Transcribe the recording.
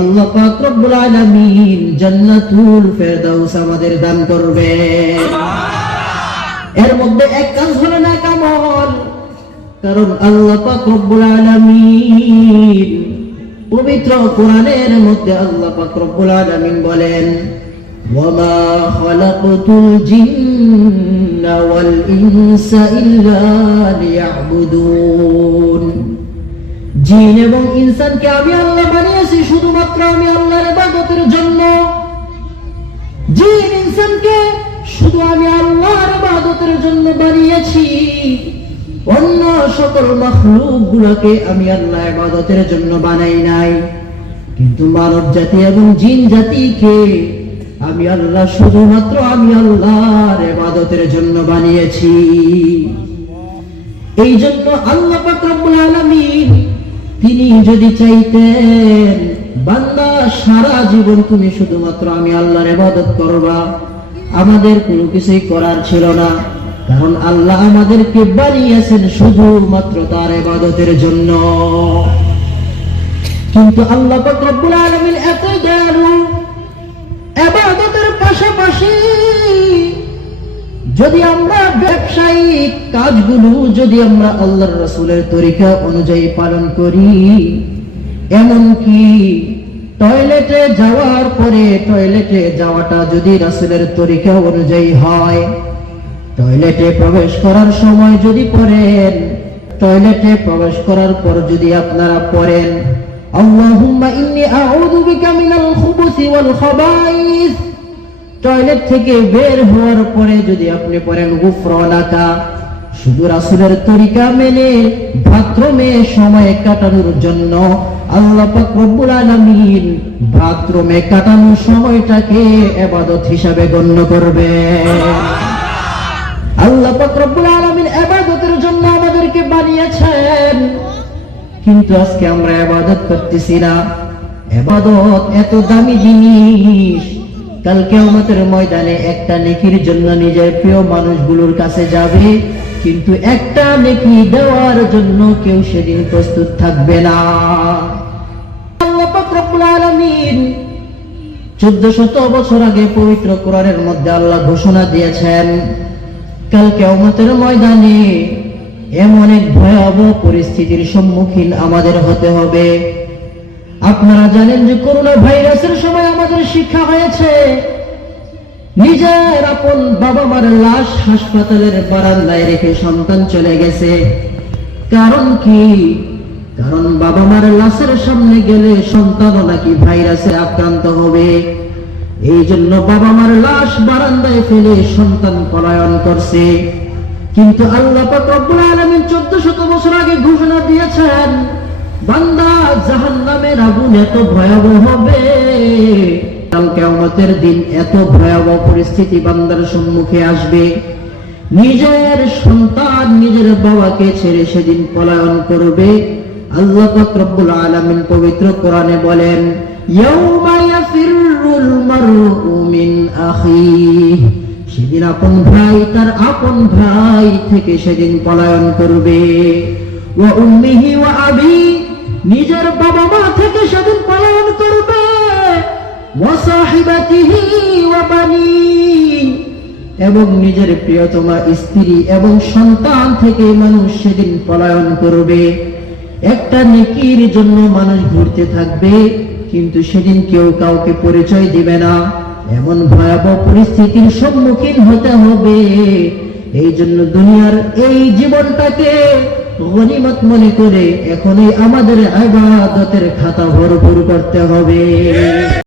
আল্লাহ পাক রব্বুল আলামিন জান্নাতুল ফেরদাউস আমাদের দান করবে। এর মধ্যে এক কাজ হলো না কামল, কারণ আল্লাহ পাক রব্বুল আলামিন পবিত্র কোরআনের মধ্যে আল্লাহ পাক রব্বুল আলামিন বলেন, ওয়ামা খালাকতুল জিন্না ওয়াল ইনসা ইল্লা লিয়াবুদুন। জিন এবং ইনসানকে আমি আল্লাহ বানিয়েছি শুধুমাত্র আমি আল্লাহর ইবাদতের জন্য। জিন ইনসানকে শুধু আমি আল্লাহর ইবাদতের জন্য বানিয়েছি, অন্য সকল মাখলুক গুলোকে আমি আল্লাহর ইবাদতের জন্য বানাই নাই। কিন্তু মানব জাতি এবং জিন জাতিকে আমি আল্লাহ শুধুমাত্র আমি আল্লাহর ইবাদতের জন্য বানিয়েছি। এই জন্য আল্লাহ পাক রব্বুল আলামিন তিনি যদি চাইতেন বান্দা সারা জীবন তুমি শুধুমাত্র আমি আল্লাহর ইবাদত করবা, আমাদের কোনো কিছুই করার ছিল না, কারণ আল্লাহ আমাদেরকে বানিয়েছেন শুধুমাত্র তার ইবাদতের জন্য। কিন্তু আল্লাহ পাক রব্বুল আলামিন এত দয়ালু, ইবাদতের পাশাপাশি যদি আমরা ব্যবসায়িক কাজগুলো যদি আমরা আল্লাহর রাসূলের তরিকা অনুযায়ী পালন করি, এমনকি টয়লেটে যাওয়ার পরে টয়লেটে যাওয়াটা যদি রাসূলের তরিকা অনুযায়ী হয়, টয়লেটে প্রবেশ করার সময় যদি পড়েন, টয়লেটে প্রবেশ করার পর যদি আপনারা পড়েন আল্লাহুম্মা ইন্নী আউযু বিকা মিনাল খুবুসি ওয়াল খাবাইস, টয়লেট থেকে বের হওয়ার পরে যদি আপনি পড়েন গুফরানাকা, শুধু রাসূলের তরিকা মেনে বাথরুমে সময় কাটানোর জন্য আল্লাহ পাক রব্বুল আলামিন বাথরুমে কাটানোর সময়টাকে ইবাদত হিসাবে গণ্য করবে। আল্লাহ পাক রব্বুল আলামিন ইবাদতের জন্য আমাদেরকে বানিয়েছেন, কিন্তু আজকে আমরা ইবাদত করতেছি না। ইবাদত এত দামি জিনিস, কাল কিয়ামতের ময়দানে একটা নেকির জন্য নিজের প্রিয় মানুষগুলোর কাছে যাবে, কিন্তু একটা নেকি দেওয়ার জন্য কেউ সেদিন প্রস্তুত থাকবে না। আল্লাহ পাক রব্বুল আলামিন 1400 বছর আগে পবিত্র কোরআনের মধ্যে আল্লাহ ঘোষণা দিয়েছেন, কাল কিয়ামতের ময়দানে এমন এক ভয়াবহ পরিস্থিতির সম্মুখীন আমাদের হতে হবে। আপনারা জানেন যে করোনা ভাইরাসের সময় আমাদের শিক্ষা হয়েছে, নিজের আপন বাবা মার লাশ হাসপাতালের বারান্দায় রেখে সন্তান চলে গেছে। কারণ কি? কারণ বাবা মার লাশের সামনে গেলে সন্তানও নাকি ভাইরাসে আক্রান্ত হবে। এই জন্য বাবা মার লাশ বারান্দায় ফেলে সন্তান পলায়ন করছে। কিন্তু আল্লাহ পাক রব্বুল আলামিন 1400 বছর আগে ঘোষণা দিয়েছেন, বান্দা জাহান্নামের আগুন এত ভয়াবহ হবে, কাল কিয়ামতের দিন এত ভয়াবহ পরিস্থিতি বান্দার সম্মুখে আসবে, নিজের সন্তান নিজের বাবাকে ছেড়ে সেদিন পলায়ন করবে। আল্লাহ পাক রব্বুল আলামিন পবিত্র কোরআনে বলেন, ইয়াউমা ইয়াফিরুল মারউ মিন আখিহি, সেদিন আপন ভাই তার আপন ভাই থেকে সেদিন পলায়ন করবে। ওয়া উম্মিহি ওয়া আবি, নিজের বাবা মা থেকে সেদিন পলায়ন করবে। ওয়া সাহিবাতিহি ওয়া বানি, এবং নিজের প্রিয়তমা স্ত্রী এবং সন্তান থেকে মানুষ সেদিন পলায়ন করবে। একটা নেকির জন্য মানুষ ঘুরতে থাকবে, কিন্তু সেদিন কেউ কাউকে পরিচয় দিবে না। এমন ভয়াবহ পরিস্থিতির সম্মুখীন হতে হবে। এই জন্য দুনিয়ার এই জীবনটাকে গনিমত মনে করে এখনই আমাদের ইবাদতের খাতা ভরপুর করতে হবে।